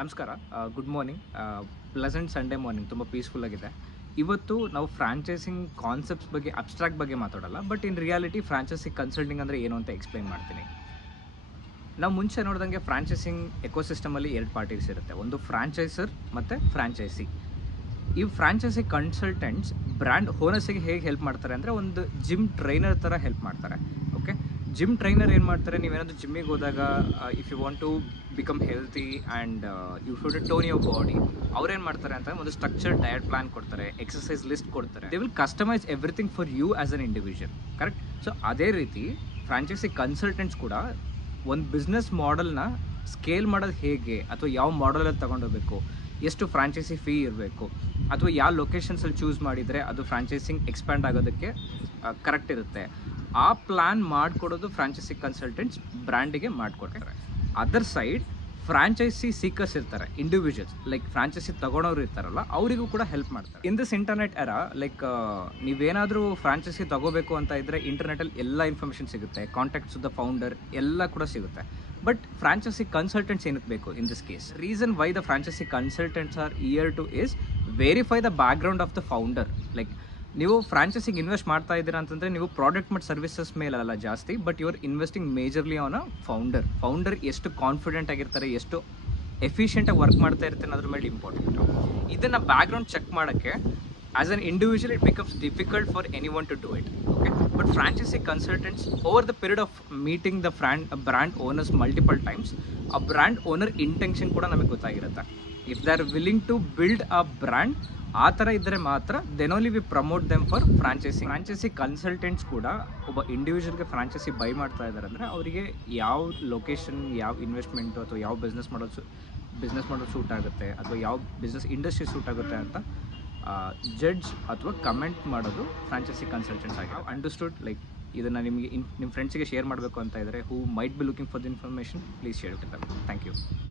ನಮಸ್ಕಾರ. Good morning. Pleasant Sunday morning. ತುಂಬ peaceful ಆಗಿದೆ. ಇವತ್ತು ನಾವು ಫ್ರಾಂಚೈಸಿಂಗ್ ಕಾನ್ಸೆಪ್ಟ್ಸ್ ಬಗ್ಗೆ, ಅಬ್ಸ್ಟ್ರಾಕ್ಟ್ ಬಗ್ಗೆ ಮಾತಾಡೋಲ್ಲ, but in reality franchise consulting ಅಂದರೆ ಏನು ಅಂತ ಎಕ್ಸ್ಪ್ಲೈನ್ ಮಾಡ್ತೀನಿ. ನಾವು ಮುಂಚೆ ನೋಡಿದಂಗೆ ಫ್ರಾಂಚೈಸಿಂಗ್ ಎಕೋಸಿಸ್ಟಮಲ್ಲಿ ಎರಡು ಪಾರ್ಟೀಸ್ ಇರುತ್ತೆ. ಒಂದು ಫ್ರಾಂಚೈಸರ್ ಮತ್ತು ಫ್ರಾಂಚೈಸಿ. ಈ ಫ್ರಾಂಚೈಸಿ ಕನ್ಸಲ್ಟೆಂಟ್ಸ್ ಬ್ರ್ಯಾಂಡ್ ಓನರ್ಸಿಗೆ ಹೇಗೆ ಹೆಲ್ಪ್ ಮಾಡ್ತಾರೆ ಅಂದರೆ, ಒಂದು ಜಿಮ್ ಟ್ರೈನರ್ ಥರ ಹೆಲ್ಪ್ ಮಾಡ್ತಾರೆ. ಓಕೆ, ಜಿಮ್ ಟ್ರೈನರ್ ಏನು ಮಾಡ್ತಾರೆ, ನೀವೇನಾದರೂ ಜಿಮ್ಮಿಗೆ ಹೋದಾಗ if you want to become healthy and you should tone your body, ಅವ್ರೇನು ಮಾಡ್ತಾರೆ ಅಂತ ಒಂದು ಸ್ಟ್ರಕ್ಚರ್ಡ್ ಡಯಟ್ ಪ್ಲಾನ್ ಕೊಡ್ತಾರೆ, ಎಕ್ಸಸೈಸ್ ಲಿಸ್ಟ್ ಕೊಡ್ತಾರೆ. They will customise everything for you as an individual. Correct. So ಅದೇ ರೀತಿ ಫ್ರಾಂಚೈಸಿ ಕನ್ಸಲ್ಟೆಂಟ್ಸ್ ಕೂಡ ಒಂದು ಬಿಸ್ನೆಸ್ ಮಾಡೆಲ್ನ ಸ್ಕೇಲ್ ಮಾಡೋದು ಹೇಗೆ, ಅಥವಾ ಯಾವ ಮಾಡೆಲಲ್ಲಿ ತೊಗೊಂಡೋಗ್ಬೇಕು, ಎಷ್ಟು ಫ್ರಾಂಚೈಸಿ ಫೀ ಇರಬೇಕು, ಅಥವಾ ಯಾವ ಲೊಕೇಶನ್ಸಲ್ಲಿ ಚೂಸ್ ಮಾಡಿದರೆ ಅದು ಫ್ರಾಂಚೈಸಿಂಗ್ ಎಕ್ಸ್ಪ್ಯಾಂಡ್ ಆಗೋದಕ್ಕೆ ಕರೆಕ್ಟ್ ಇರುತ್ತೆ, ಆ ಪ್ಲ್ಯಾನ್ ಮಾಡಿಕೊಡೋದು ಫ್ರಾಂಚೈಸಿ ಕನ್ಸಲ್ಟೆಂಟ್ಸ್ ಬ್ರ್ಯಾಂಡಿಗೆ ಮಾಡಿಕೊಡ್ತಾರೆ. ಅದರ್ ಸೈಡ್ ಫ್ರಾಂಚೈಸಿ ಸೀಕರ್ಸ್ ಇರ್ತಾರೆ, ಇಂಡಿವಿಜುವಲ್ಸ್ ಲೈಕ್ ಫ್ರಾಂಚೈಸಿ ತೊಗೊಳೋರು ಇರ್ತಾರಲ್ಲ, ಅವರಿಗೂ ಕೂಡ ಹೆಲ್ಪ್ ಮಾಡ್ತಾರೆ. ಇನ್ ದಿಸ್ ಇಂಟರ್ನೆಟ್ ಎರ, ಲೈಕ್ ನೀವೇನಾದರೂ ಫ್ರಾಂಚೈಸಿ ತೊಗೋಬೇಕು ಅಂತ ಇದ್ದರೆ ಇಂಟರ್ನೆಟಲ್ಲಿ ಎಲ್ಲ ಇನ್ಫಾರ್ಮೇಷನ್ ಸಿಗುತ್ತೆ, ಕಾಂಟ್ಯಾಕ್ಟ್ಸ್ ದ ಫೌಂಡರ್ ಎಲ್ಲ ಕೂಡ ಸಿಗುತ್ತೆ. ಬಟ್ ಫ್ರಾಂಚೈಸಿ ಕನ್ಸಲ್ಟೆಂಟ್ಸ್ ಏನಕ್ಕೆ ಬೇಕು in this case? Reason why the franchise consultants are here to is verify the background of the founder. Like ನೀವು ಫ್ರಾಂಚೈಸಿಗೆ ಇನ್ವೆಸ್ಟ್ ಮಾಡ್ತಾ ಇದ್ದೀರಾ ಅಂತಂದರೆ ನೀವು ಪ್ರಾಡಕ್ಟ್ ಮತ್ತು ಸರ್ವಿಸಸ್ ಮೇಲಲ್ಲ ಜಾಸ್ತಿ, but you are investing majorly on a founder ಎಷ್ಟು ಕಾನ್ಫಿಡೆಂಟ್ ಆಗಿರ್ತಾರೆ, ಎಷ್ಟು ಎಫಿಷಿಯೆಂಟಾಗಿ ವರ್ಕ್ ಮಾಡ್ತಾ ಇರ್ತಾರೆ ಅದ್ರ ಮೇಲೆ ಇಂಪಾರ್ಟೆಂಟು. ಇದನ್ನು ಬ್ಯಾಕ್ಗ್ರೌಂಡ್ ಚೆಕ್ ಮಾಡೋಕ್ಕೆ as an individual it becomes difficult for anyone to do it. Okay, but franchise consultants over the period of meeting the brand owners multiple times, ಆ brand owner intention ಕೂಡ ನಮಗೆ ಗೊತ್ತಾಗಿರುತ್ತೆ. If they are willing to build a brand, ಆ ಥರ ಇದ್ದರೆ ಮಾತ್ರ then only we promote them for franchise. Franchise consultants ಕೂಡ ಒಬ್ಬ ಇಂಡಿವಿಜುವಲ್ಗೆ ಫ್ರಾಂಚೈಸಿ ಬೈ ಮಾಡ್ತಾ ಇದ್ದಾರೆ ಅಂದರೆ ಅವರಿಗೆ ಯಾವ ಲೊಕೇಶನ್, ಯಾವ ಇನ್ವೆಸ್ಟ್ಮೆಂಟು, ಅಥವಾ ಯಾವ ಬಿಸ್ನೆಸ್ ಮಾಡೋದು ಸೂಟ್ ಆಗುತ್ತೆ, ಅಥವಾ ಯಾವ ಬಿಸ್ನೆಸ್ ಇಂಡಸ್ಟ್ರಿ ಸೂಟ್ ಆಗುತ್ತೆ ಅಂತ ಜಡ್ಜ್ ಅಥವಾ ಕಮೆಂಟ್ ಮಾಡೋದು ಫ್ರಾಂಚೈಸಿ ಕನ್ಸಲ್ಟೆಂಟ್ಸ್ ಆಗಿದೆ. ಅಂಡರ್ಸ್ಟುಡ್? ಲೈಕ್ ಇದನ್ನು ನಿಮಗೆ ನಿಮ್ಮ ಫ್ರೆಂಡ್ಸಿಗೆ ಶೇರ್ ಮಾಡಬೇಕು ಅಂತ ಇದ್ದರೆ, who might be looking for the information, please share with them. Thank you.